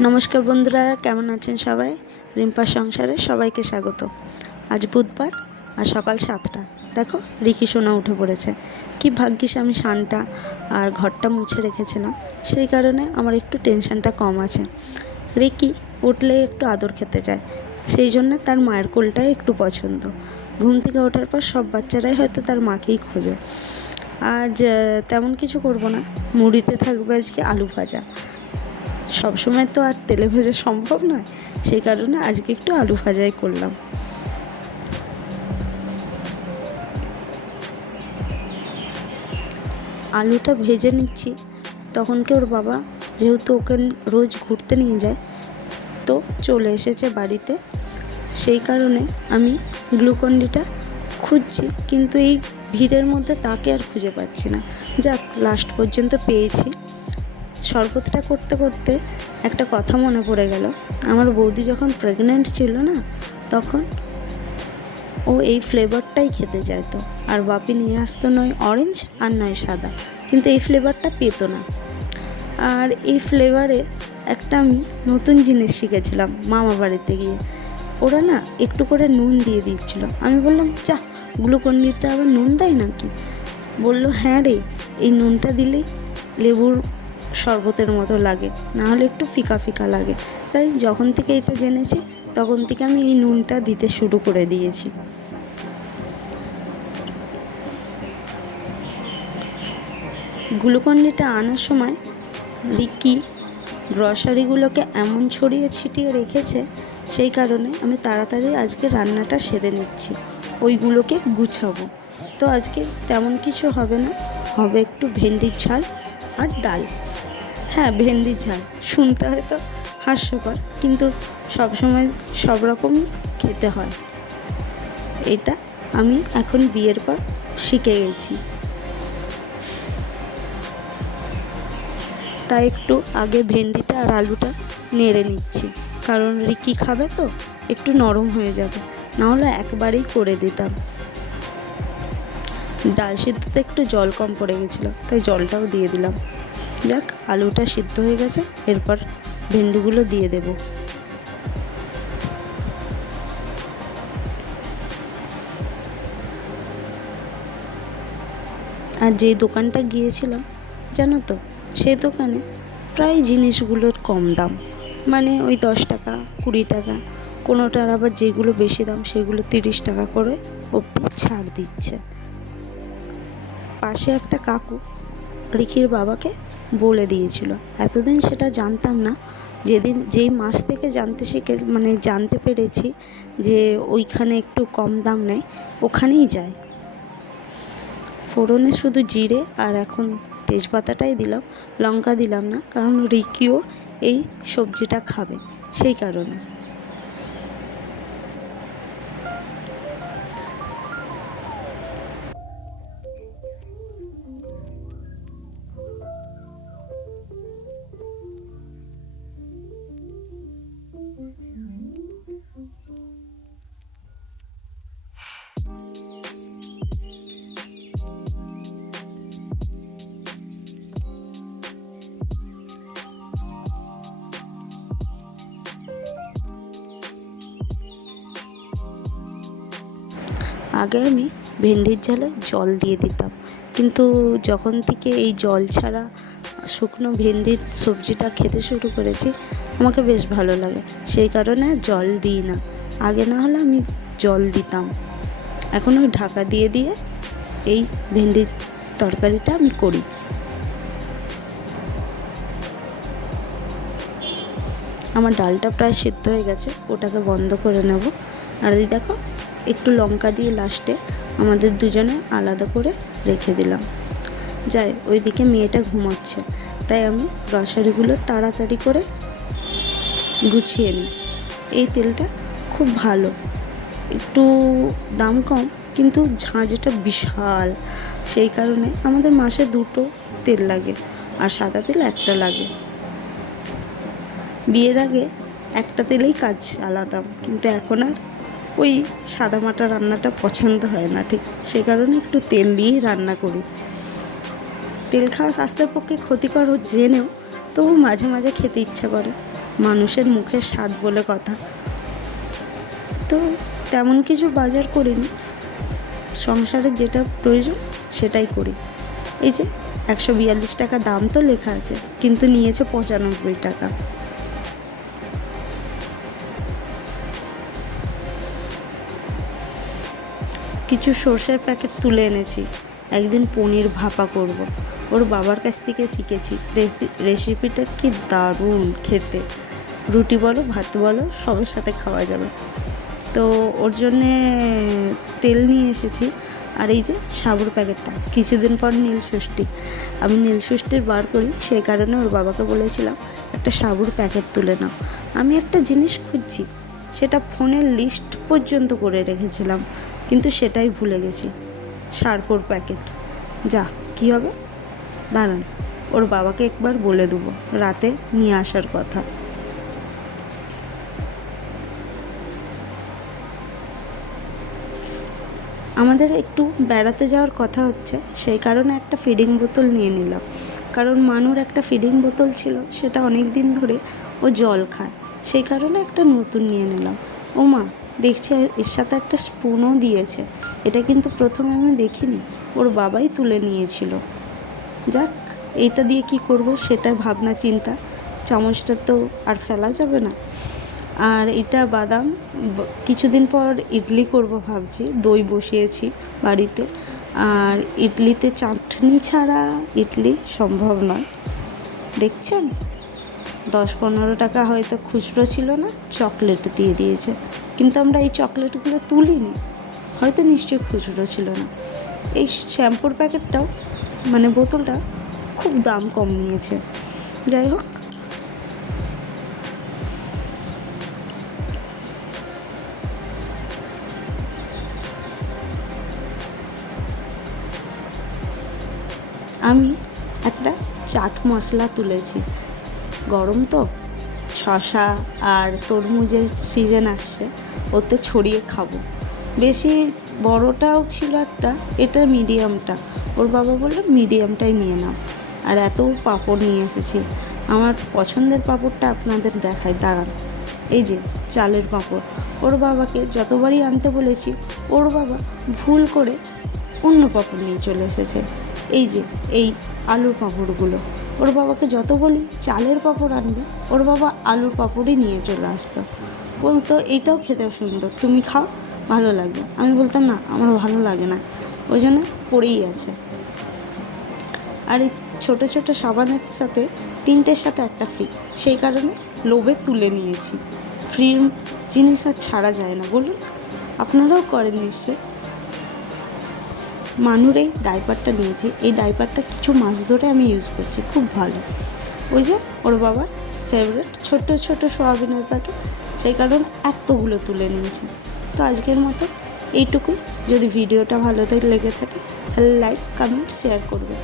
নমস্কার বন্ধুরা, কেমন আছেন সবাই? রিম্পার সংসারে সবাইকে স্বাগত। আজ বুধবার আর সকাল সাতটা। দেখো, রিকি সোনা উঠে পড়েছে। কি ভাগ্যিস আমি শানটা আর ঘরটা মুছে রেখেছিলাম। সেই কারণে আমার একটু টেনশনটা কম আছে। রিকি উঠলে একটু আদর খেতে চায়। সেই জন্য তার মায়ের কোলটাই একটু পছন্দ। ঘুম থেকে ওঠার পর সব বাচ্চারাই হয়তো তার মাকেই খোঁজে। আজ তেমন কিছু করব না। মুড়িতে থাকবে আজকে আলু ভাজা। সবসময় তো আর তেলে ভেজা সম্ভব নয়। সেই কারণে আজকে একটু আলু ভাজাই করলাম। আলুটা ভেজে নিচ্ছি। তখন কি ওর বাবা যেহেতু ওকে রোজ ঘুরতে নিয়ে যায়, তো চলে এসেছে বাড়িতে। সেই কারণে আমি গ্লুকন্ডিটা খুঁজছি, কিন্তু এই ভিড়ের মধ্যে তাকে আর খুঁজে পাচ্ছি না। যাক লাস্ট পর্যন্ত পেয়েছি। শরবতটা করতে করতে একটা কথা মনে পড়ে গেল। আমার বৌদি যখন প্রেগনেন্ট ছিল না, তখন ও এই ফ্লেভারটাই খেতে চাইতো। আর বাপি নিয়ে আসতো নয় অরেঞ্জ আর নয় সাদা। কিন্তু এই ফ্লেভারটা পেতো না। আর এই ফ্লেভারে একটা আমি নতুন জিনিস শিখেছিলাম মামা বাড়িতে গিয়ে। ওরা না একটু করে নুন দিয়ে দিচ্ছিল। আমি বললাম যা গ্লুকন দিতে আবার নুন দেয় নাকি? বলল হ্যাঁ রে, এই নুনটা দিলেই লেবুর শরবতের মতো লাগে। না হলে একটু ফিকা ফিকা লাগে। তাই যখন থেকে এটা জেনেছি, তখন থেকে আমি এই নুনটা দিতে শুরু করে দিয়েছি। গ্লুকন্ডিটা আনার সময় রিকি গ্রসারিগুলোকে এমন ছড়িয়ে ছিটিয়ে রেখেছে, সেই কারণে আমি তাড়াতাড়ি আজকে রান্নাটা সেরে নিচ্ছি। ওইগুলোকে গুছাবো। তো আজকে তেমন কিছু হবে না। হবে একটু ভেন্ডির ঝাল আর ডাল। হ্যাঁ ভেন্ডির ঝাল শুনতে হয়তো হাস্যকর, কিন্তু সবসময় সব রকমই খেতে হয়। এটা আমি এখন বিয়ের পর শিখে গেছি। তাই একটু আগে ভেন্ডিটা আর আলুটা নেড়ে নিচ্ছি, কারণ রিকি খাবে তো, একটু নরম হয়ে যাবে, নাহলে একবারেই করে দিতাম। ডাল সিদ্ধতে একটু জল কম পড়ে গেছিল, তাই জলটাও দিয়ে দিলাম। যাক, আলুটা সিদ্ধ হয়ে গেছে, এরপর ভেন্ডিগুলো দিয়ে দেব। আর যেই দোকানটা গিয়েছিলাম, জানো তো সেই দোকানে প্রায় জিনিসগুলোর কম দাম। মানে ওই দশ টাকা, কুড়ি টাকা, কোনোটার আবার যেগুলো বেশি দাম, সেগুলো তিরিশ টাকা করে অবধি ছাড় দিচ্ছে। পাশে একটা কাকু, রিকির বাবাকে বলে দিয়েছিল। এতদিন সেটা জানতাম না। যেদিন, যেই মাস থেকে জানতে শিখে মানে জানতে পেরেছি যে ওইখানে একটু কম দাম নেয়, ওখানেই যায়। ফোড়নে শুধু জিরে আর এখন তেজপাতাটাই দিলাম, লঙ্কা দিলাম না, কারণ রিকিও এই সবজিটা খাবে, সেই কারণে। আগে আমি ভেন্ডির ঝালে জল দিয়ে দিতাম। কিন্তু যখন থেকে এই জল ছাড়া শুকনো ভেন্ডির সবজিটা খেতে শুরু করেছি, আমাকে বেশ ভালো লাগে। সেই কারণে জল দিই না। আগে না হলে আমি জল দিতাম। এখন ওই ঢাকা দিয়ে দিয়ে এই ভেন্ডির তরকারিটা আমি করি। আমার ডালটা প্রায় সিদ্ধ হয়ে গেছে, ওটাকে বন্ধ করে নেব। আর এই দেখো একটু লঙ্কা দিয়ে লাস্টে আমাদের দুজনে আলাদা করে রেখে দিলাম। যাই, ওইদিকে মেয়েটা ঘুমাচ্ছে। তাই আমি গ্রসারিগুলো তাড়াতাড়ি করে গুছিয়ে নিই। এই তেলটা খুব ভালো। একটু দাম কম, কিন্তু ঝাঁঝটা বিশাল। সেই কারণে আমাদের মাসে দুটো তেল লাগে, আর সাদা তেল একটা লাগে। বিয়ের আগে একটা তেলেই কাজ চালাতাম কিন্তু এখন আর ওই সাদামাটা রান্নাটা পছন্দ হয় না, ঠিক সে কারণে একটু তেল দিয়েই রান্না করি। তেল খাওয়া স্বাস্থ্যের পক্ষে ক্ষতিকর জেনেও তবু মাঝে মাঝে খেতে ইচ্ছা করে। মানুষের মুখের স্বাদ বলে কথা। তো তেমন কিছু বাজার করিনি। সংসারে যেটা প্রয়োজন সেটাই করি। এই যে একশো বিয়াল্লিশ টাকা দাম তো লেখা আছে, কিন্তু নিয়েছে পঁচানব্বই টাকা। কিছু সর্ষের প্যাকেট তুলে এনেছি। একদিন পনির ভাপা করব। ওর বাবার কাছ থেকে শিখেছি রেসিপি- রেসিপিটা কি দারুণ খেতে। রুটি বলো, ভাত বলো, সবের সাথে খাওয়া যাবে। তো ওর জন্যে তেল নিয়ে এসেছি। আর এই যে সাবুর প্যাকেটটা, কিছুদিন পর নীল ষষ্ঠী। আমি নীল ষষ্ঠীর বার করি সেই কারণে ওর বাবাকে বলেছিলাম, একটা সাবুর প্যাকেট তুলে নাও। আমি একটা জিনিস খুঁজছি, সেটা ফোনের লিস্ট পর্যন্ত করে রেখেছিলাম। কিন্তু সেটাই ভুলে গেছি। সারপোর প্যাকেট। যা, কী হবে? দাঁড়ান, ওর বাবাকে একবার বলে দেবো, রাতে নিয়ে আসার কথা। আমাদের একটু বেড়াতে যাওয়ার কথা হচ্ছে, সেই কারণে একটা ফিডিং বোতল নিয়ে নিলাম। কারণ মানুর একটা ফিডিং বোতল ছিল, সেটা অনেক দিন ধরে ও জল খায়। সেই কারণে একটা নতুন নিয়ে নিলাম। ও মা দেখছি এর সাথে একটা স্পুনও দিয়েছে। এটা কিন্তু প্রথমে আমি দেখিনি, ওর বাবাই তুলে নিয়েছিল। যাক, এইটা দিয়ে কি করব সেটা ভাবনা চিন্তা, চামচটা তো আর ফেলা যাবে না। আর এটা বাদাম কিছুদিন পর ইডলি করব ভাবছি, দই বসিয়েছি বাড়িতে। আর ইডলিতে চাটনি ছাড়া ইডলি সম্ভব নয়। দেখছেন? দশ পনেরো টাকা হয়তো খুচরো ছিল না চকলেট দিয়ে দিয়েছে। কিন্তু আমরা এই চকলেটগুলো তুলিনি। হয়তো নিশ্চয়ই খুচরো ছিল না। এই শ্যাম্পুর প্যাকেটটাও মানে বোতলটা খুব দাম কম নিয়েছে। যাই হোক। আমি একটা চাট মশলা তুলেছি। গরম তো। শশা আর তরমুজের সিজন আসছে, ওতে ছড়িয়ে খাব। বেশি বড়টাও ছিল একটা, এটা মিডিয়ামটা ওর বাবা বলল মিডিয়ামটাই নিয়ে নাও। আর এত পাঁপড় নিয়ে এসেছি। আমার পছন্দের পাঁপড়টা আপনাদের দেখায় দাঁড়ান। এই যে, চালের পাঁপড়। ওর বাবাকে যতবারই আনতে বলেছি, ওর বাবা ভুল করে অন্য পাঁপড় নিয়ে চলে এসেছে। এই যে, এই আলুর পাঁপড়গুলো। ওর বাবাকে যত বলি চালের পাঁপড় আনবে, ওর বাবা আলুর পাঁপড়ই নিয়ে চলে আসতো। বলতো, এইটাও খেতে সুন্দর, তুমি খাও, ভালো লাগবে। আমি বলতাম, না, আমার ভালো লাগে না। ওই জন্য পড়েই আছে। আর এই ছোটো ছোটো সাবানের সাথে, তিনটের সাথে একটা ফ্রি সেই কারণে লোভে তুলে নিয়েছি। ফ্রি জিনিস আর ছাড়া যায় না, বলুন। আপনারাও করেন নিশ্চয়ই। মানুর এই ডাইপারটা নিয়েছি। এই ডাইপারটা কিছু মাস ধরে আমি ইউজ করছি, খুব ভালো। ওই যে ওর বাবার ফেভারিট ছোট ছোট সোয়াবিনের প্যাকেট সেই কারণ এতগুলো তুলে নিয়েছে। তো আজকের মতো এইটুকুই। যদি ভিডিওটা ভালো লেগে থাকে, তাহলে লাইক কমেন্ট শেয়ার করবে।